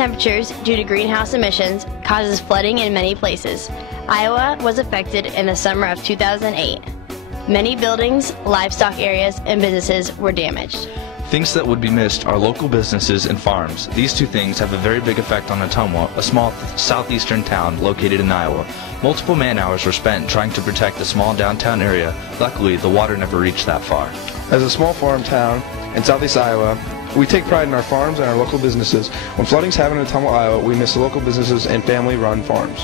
temperatures due to greenhouse emissions causes flooding in many places. Iowa was affected in the summer of 2008. Many buildings, livestock areas, and businesses were damaged. Things that would be missed are local businesses and farms. These two things have a very big effect on Ottumwa, a small southeastern town located in Iowa. Multiple man-hours were spent trying to protect the small downtown area. Luckily, the water never reached that far. As a small farm town in southeast Iowa, we take pride in our farms and our local businesses. When floodings happen in Ottumwa, Iowa, we miss the local businesses and family-run farms.